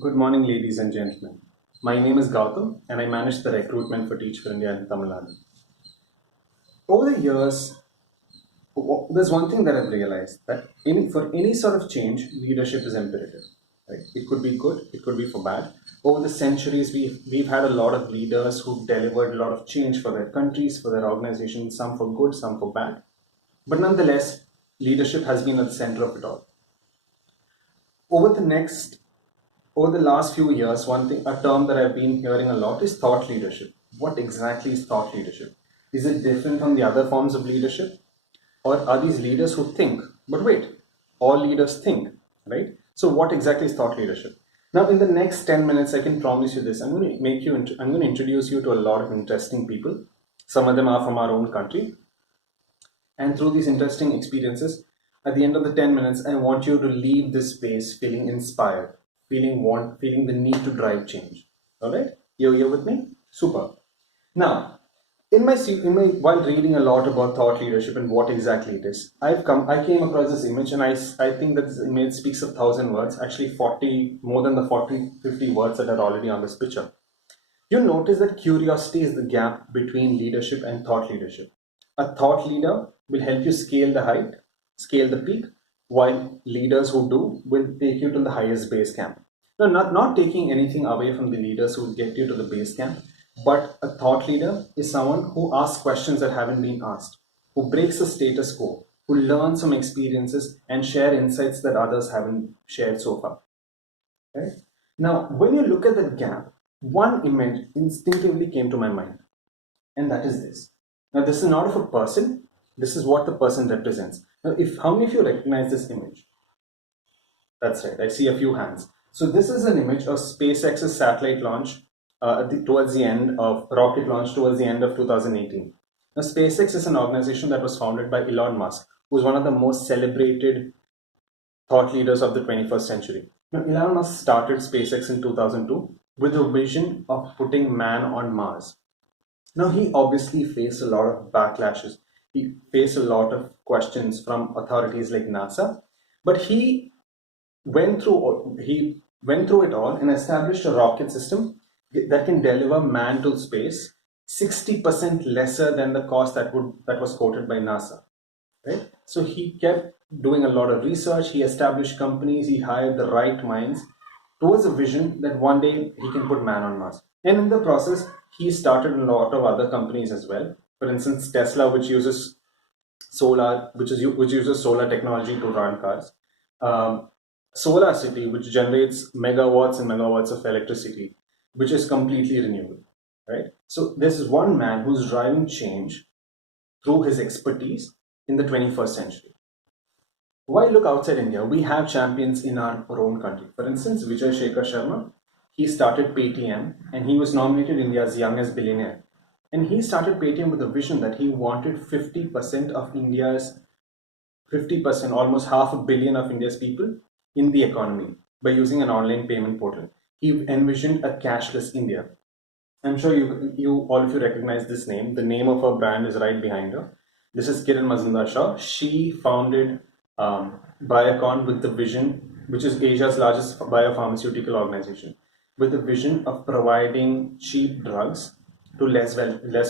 Good morning, ladies and gentlemen. My name is Gautam, and I manage the recruitment for Teach for India in Tamil Nadu. Over the years, there's one thing that I've realized that for any sort of change, leadership is imperative. Right? It could be good, it could be for bad. Over the centuries, we've had a lot of leaders who've delivered a lot of change for their countries, for their organizations, some for good, some for bad. But nonetheless, leadership has been at the center of it all. Over the next Over the last few years, a term that I've been hearing a lot is thought leadership. What exactly is thought leadership? Is it different from the other forms of leadership? Or are these leaders who think? But wait, all leaders think, right? So what exactly is thought leadership? Now, in the next 10 minutes, I can promise you this. I'm going to introduce you to a lot of interesting people. Some of them are from our own country. And through these interesting experiences, at the end of the 10 minutes, I want you to leave this space feeling inspired, feeling the need to drive change. All right? You're here with me? Super. Now, while reading a lot about thought leadership and what exactly it is, I came across this image, and I think that this image speaks 1,000 words, actually 40, more than the 40, 50 words that are already on this picture. You'll notice that curiosity is the gap between leadership and thought leadership. A thought leader will help you scale the height, scale the peak, while leaders who do will take you to the highest base camp. No, not taking anything away from the leaders who will get you to the base camp, but a thought leader is someone who asks questions that haven't been asked, who breaks the status quo, who learns from experiences and share insights that others haven't shared so far. Right? Now, when you look at that gap, one image instinctively came to my mind, and that is this. Now, this is not of a person, this is what the person represents. Now, if how many of you recognize this image? That's right, I see a few hands. So, this is an image of SpaceX's satellite launch towards the end of rocket launch towards the end of 2018. Now, SpaceX is an organization that was founded by Elon Musk, who's one of the most celebrated thought leaders of the 21st century. Now, Elon Musk started SpaceX in 2002 with a vision of putting man on Mars. Now, he obviously faced a lot of backlashes. He faced a lot of questions from authorities like NASA, but he went through it all and established a rocket system that can deliver man to space 60% lesser than the cost that was quoted by NASA. Right? So he kept doing a lot of research. He established companies. He hired the right minds towards a vision that one day he can put man on Mars. And in the process, he started a lot of other companies as well. For instance, Tesla, which uses solar technology to run cars. Solar City, which generates megawatts and megawatts of electricity, which is completely renewable. Right. So this is one man who's driving change through his expertise in the 21st century. While look outside India, we have champions in our own country. For instance, Vijay Shekhar Sharma, he started Paytm and he was nominated India's youngest billionaire. And he started Paytm with a vision that he wanted 50% of India's 50%, almost half a billion of India's people in the economy by using an online payment portal. He envisioned a cashless India. I'm sure you all of you recognize this name. The name of her brand is right behind her. This is Kiran Mazumdar-Shaw. She founded Biocon with the vision, which is Asia's largest biopharmaceutical organization, with the vision of providing cheap drugs to less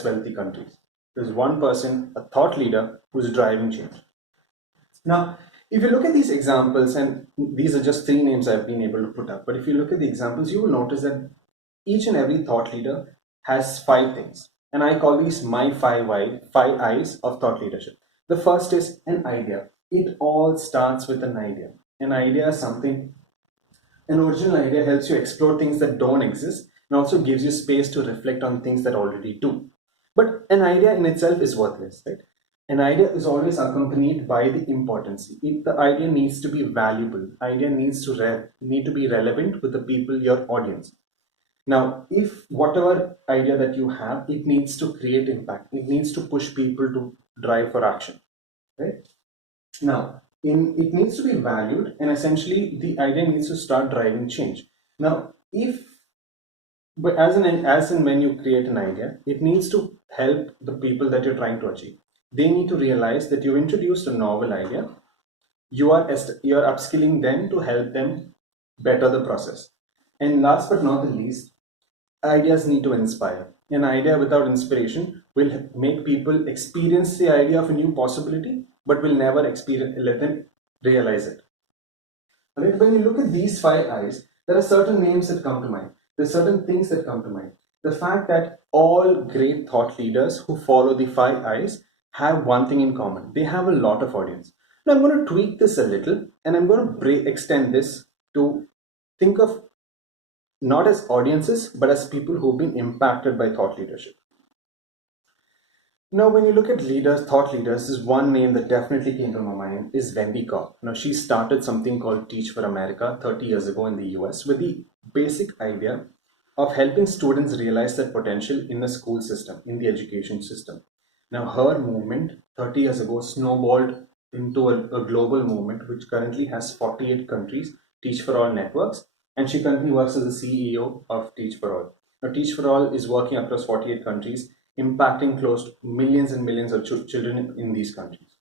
wealthy countries. There's one person, a thought leader, who's driving change. Now, if you look at these examples, and these are just three names I've been able to put up, but if you look at the examples, you will notice that each and every thought leader has five things. And I call these my five eyes of thought leadership. The first is an idea. It all starts with an idea. An idea is something, an original idea helps you explore things that don't exist and also gives you space to reflect on things that already do. But an idea in itself is worthless, right? An idea is always accompanied by the importance. The idea needs to be valuable. Idea need to be relevant with the people, your audience. Now, if whatever idea that you have, it needs to create impact. It needs to push people to drive for action, right? Now, it needs to be valued, and essentially the idea needs to start driving change. Now, but as and when you create an idea, it needs to help the people that you're trying to achieve. They need to realize that you introduced a novel idea. You're upskilling them to help them better the process. And last but not the least, ideas need to inspire. An idea without inspiration will make people experience the idea of a new possibility, but will never experience, let them realize it. Right? When you look at these five eyes, there are certain names that come to mind. There are certain things that come to mind. The fact that all great thought leaders who follow the five eyes have one thing in common. They have a lot of audience. Now I'm going to tweak this a little, and I'm going to extend this to think of not as audiences, but as people who've been impacted by thought leadership. Now, when you look at leaders, thought leaders, there's one name that definitely came to my mind is Wendy Cobb. Now, she started something called Teach for America 30 years ago in the US with the basic idea of helping students realize their potential in the school system, in the education system. Now, her movement 30 years ago snowballed into a global movement which currently has 48 countries, Teach for All networks, and she currently works as the CEO of Teach for All. Now, Teach for All is working across 48 countries, impacting close to millions and millions of children in these countries.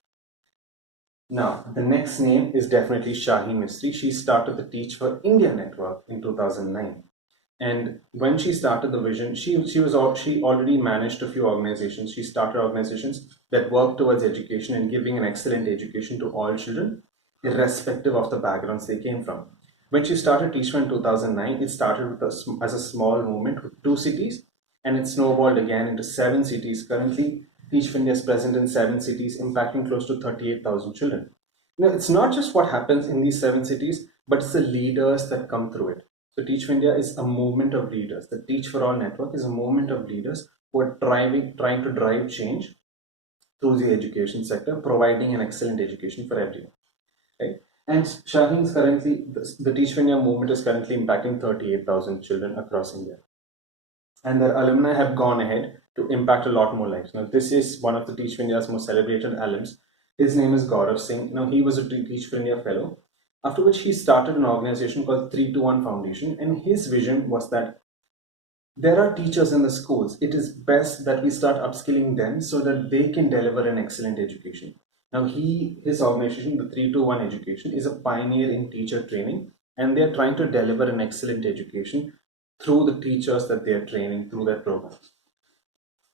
Now, the next name is definitely Shaheen Mistry. She started the Teach for India network in 2009. And when she started the vision, she already managed a few organizations. She started organizations that work towards education and giving an excellent education to all children, irrespective of the backgrounds they came from. When she started Teach for in 2009, it started as a small movement with 2 cities, and it snowballed again into 7 cities. Currently, Teach for India is present in 7 cities, impacting close to 38,000 children. Now, it's not just what happens in these 7 cities, but it's the leaders that come through it. So Teach for India is a movement of leaders. The Teach for All network is a movement of leaders who are trying to drive change through the education sector, providing an excellent education for everyone. Right? And Shaheen's currently, the Teach for India movement is currently impacting 38,000 children across India. And their alumni have gone ahead to impact a lot more lives. Now, this is one of the Teach for India's most celebrated alums. His name is Gaurav Singh. Now, he was a Teach for India fellow, after which he started an organization called 321 Foundation. And his vision was that there are teachers in the schools. It is best that we start upskilling them so that they can deliver an excellent education. Now, his organization, the 321 Education, is a pioneer in teacher training, and they're trying to deliver an excellent education through the teachers that they're training through their programs.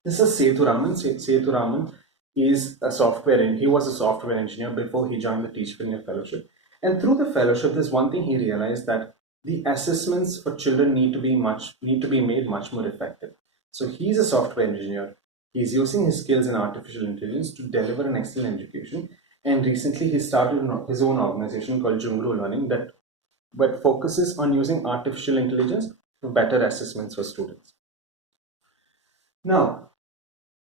This is Sethu Raman. Sethu Raman is a he was a software engineer before he joined the Teach for India Fellowship. And through the fellowship, there's one thing he realized, that the assessments for children need to be made much more effective. So he's a software engineer. He's using his skills in artificial intelligence to deliver an excellent education. And recently, he started his own organization called Jungru Learning that focuses on using artificial intelligence for better assessments for students. Now,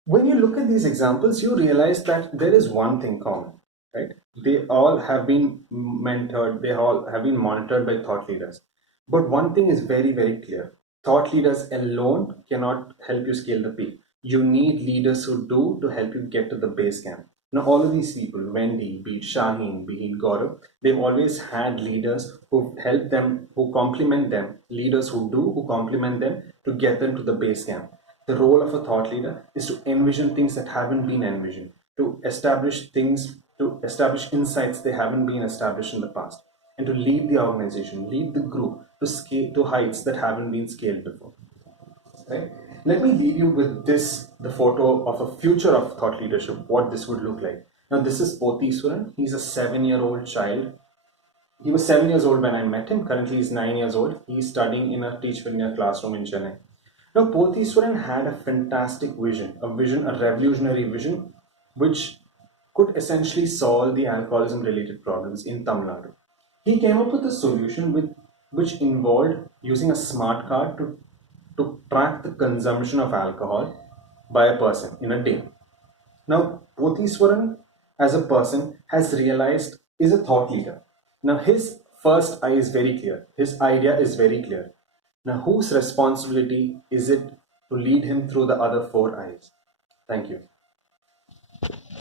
when you look at these examples, you realize that there is one thing common, right? They all have been mentored, they all have been monitored by thought leaders. But one thing is very, very clear. Thought leaders alone cannot help you scale the peak. You need leaders who do to help you get to the base camp. Now, all of these people, Wendy, be it Shaheen, be it Gaurav, they've always had leaders who help them, who complement them, leaders who complement them to get them to the base camp. The role of a thought leader is to envision things that haven't been envisioned, to establish insights they haven't been established in the past, and to lead the organization, lead the group to scale to heights that haven't been scaled before. Right? Let me leave you with the photo of a future of thought leadership, what this would look like. Now, this is Potheeswaran. He's a 7-year-old child. He was 7 years old when I met him. Currently, he's 9 years old. He's studying in a Teach for India classroom in Chennai. Now, Potheeswaran had a fantastic vision, a revolutionary vision, which could essentially solve the alcoholism-related problems in Tamil Nadu. He came up with a solution which involved using a smart card to track the consumption of alcohol by a person in a day. Now, Potheeswaran, as a person, has realized is a thought leader. Now, his first eye is very clear. His idea is very clear. Now, whose responsibility is it to lead him through the other 4 eyes? Thank you.